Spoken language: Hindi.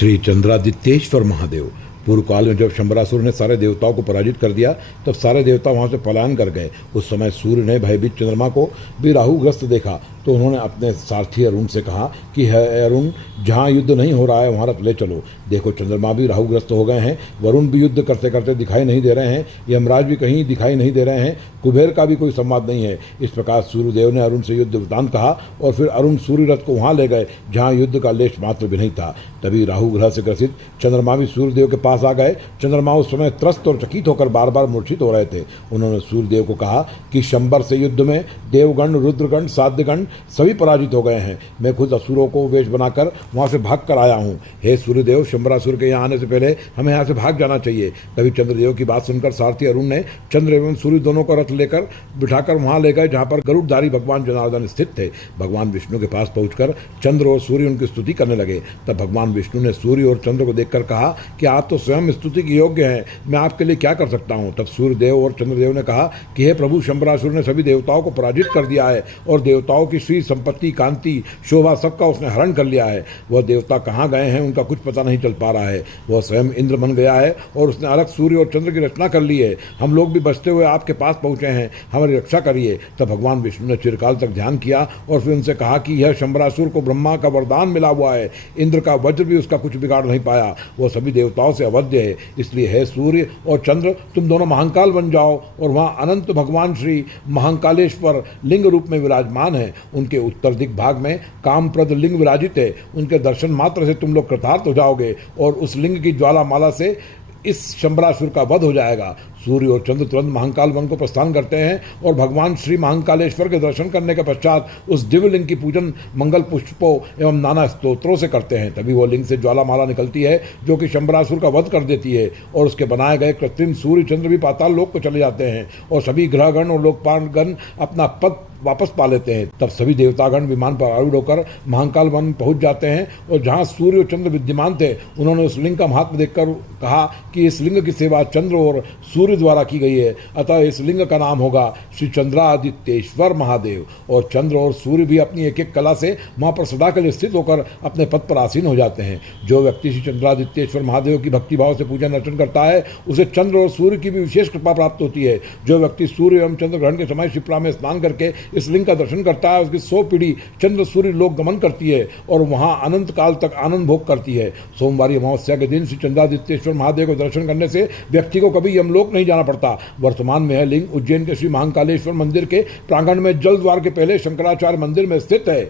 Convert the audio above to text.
श्री चंद्रादित्येश्वर महादेव। पूर्व काल में जब शंबरासुर ने सारे देवताओं को पराजित कर दिया तब सारे देवता वहां से पलायन कर गए। उस समय सूर्य ने भयभीत चंद्रमा को भी राहुग्रस्त देखा तो उन्होंने अपने सारथी अरुण से कहा कि है अरुण, जहाँ युद्ध नहीं हो रहा है वहाँ रथ ले चलो। देखो चंद्रमा भी राहुग्रस्त हो गए हैं, वरुण भी युद्ध करते करते दिखाई नहीं दे रहे हैं, यमराज भी कहीं दिखाई नहीं दे रहे हैं, कुबेर का भी कोई संवाद नहीं है। इस प्रकार सूर्यदेव ने अरुण से युद्ध वृत्तांत कहा और फिर अरुण सूर्य रथ को वहाँ ले गए जहाँ युद्ध का लेश मात्र भी नहीं था। तभी राहु ग्रह से ग्रसित चंद्रमा भी सूर्यदेव के पास आ गए। चंद्रमा उस समय त्रस्त और चकित होकर बार बार मूर्छित हो रहे थे। उन्होंने सूर्यदेव को कहा कि शंबर से युद्ध में देवगण, रुद्रगण, साध्यगण सभी पराजित हो गए हैं। मैं खुद असुरों को वेश बनाकर वहां से भाग कर आया हूँ। हे सूर्यदेव, शंबरासुर के यहाँ आने से पहले हमें यहाँ से भाग जाना चाहिए। तभी चंद्रदेव की बात सुनकर सारथी अरुण ने चंद्र एवं सूर्य दोनों को रथ लेकर बिठाकर वहां ले गए जहाँ पर गरुड़धारी भगवान जनार्दन स्थित थे। भगवान विष्णु के पास पहुंचकर चंद्र और सूर्य उनकी स्तुति करने लगे। तब भगवान विष्णु ने सूर्य और चंद्र को देखकर कहा कि आप तो स्वयं स्तुति के योग्य हैं, मैं आपके लिए क्या कर सकता हूँ। तब सूर्यदेव और चंद्रदेव ने कहा कि हे प्रभु, शंबरासुर ने सभी देवताओं को पराजित कर दिया है और देवताओं की श्री संपत्ति, कांति, शोभा सबका उसने हरण कर लिया है। वह देवता कहाँ गए हैं उनका कुछ पता नहीं चल पा रहा है। वह स्वयं इंद्र बन गया है और उसने अलग सूर्य और चंद्र की रचना कर ली है। हम लोग भी बचते हुए आपके पास पहुंचे हैं, हमारी रक्षा करिए। तब भगवान विष्णु ने चिरकाल तक ध्यान किया और फिर उनसे कहा कि यह शंबरासुर को ब्रह्मा का वरदान मिला हुआ है, इंद्र का वज्र भी उसका कुछ बिगाड़ नहीं पाया, वह सभी देवताओं से अवध्य है। इसलिए है सूर्य और चंद्र, तुम दोनों महाकाल बन जाओ और वहाँ अनंत भगवान श्री महाकालेश्वर लिंग रूप में विराजमान है। उनके उत्तर दिक भाग में कामप्रद लिंग विराजित है। उनके दर्शन मात्र से तुम लोग कृतार्थ हो जाओगे और उस लिंग की ज्वालामाला से इस शंबरासुर का वध हो जाएगा। सूर्य और चंद्र तुरंत महाकाल वन को प्रस्थान करते हैं और भगवान श्री महाकालेश्वर के दर्शन करने के पश्चात उस दिव्य लिंग की पूजन मंगल पुष्पों एवं नाना स्तोत्रों से करते हैं। तभी वो लिंग से ज्वालामाला निकलती है जो कि शंबरासुर का वध कर देती है और उसके बनाए गए कृत्रिम सूर्य चंद्र भी पाताल लोक को चले जाते हैं और सभी ग्रहगण और लोकपालगण अपना पद वापस पा लेते हैं। तब सभी देवतागण विमान पर आरूढ़ होकर महाकाल वन पहुंच जाते हैं और जहां सूर्य और चंद्र विद्यमान थे उन्होंने उस लिंग का महात्म देखकर कहा कि इस लिंग की सेवा चंद्र और सूर्य द्वारा की गई है, अतः इस लिंग का नाम होगा श्री चंद्रादित्येश्वर महादेव। और चंद्र और सूर्य भी अपनी एक एक कला से वहां पर सदा के लिए स्थित होकर अपने पद पर आसीन हो जाते हैं। जो व्यक्ति श्री चंद्रादित्येश्वर महादेव की भक्तिभाव से पूजन अर्चन करता है उसे चंद्र और सूर्य की भी विशेष कृपा प्राप्त होती है। जो व्यक्ति सूर्य एवं चंद्र ग्रहण के समय शिप्रा में स्नान करके इस लिंग का दर्शन करता है उसकी 100 पीढ़ी चंद्र सूर्य लोक गमन करती है और वहां अनंत काल तक आनंद भोग करती है। सोमवारी अमावस्या के दिन श्री चंद्रादित्येश्वर महादेव को दर्शन करने से व्यक्ति को कभी यमलोक नहीं जाना पड़ता। वर्तमान में यह लिंग उज्जैन के श्री महाकालेश्वर मंदिर के प्रांगण में जल द्वार के पहले शंकराचार्य मंदिर में स्थित है।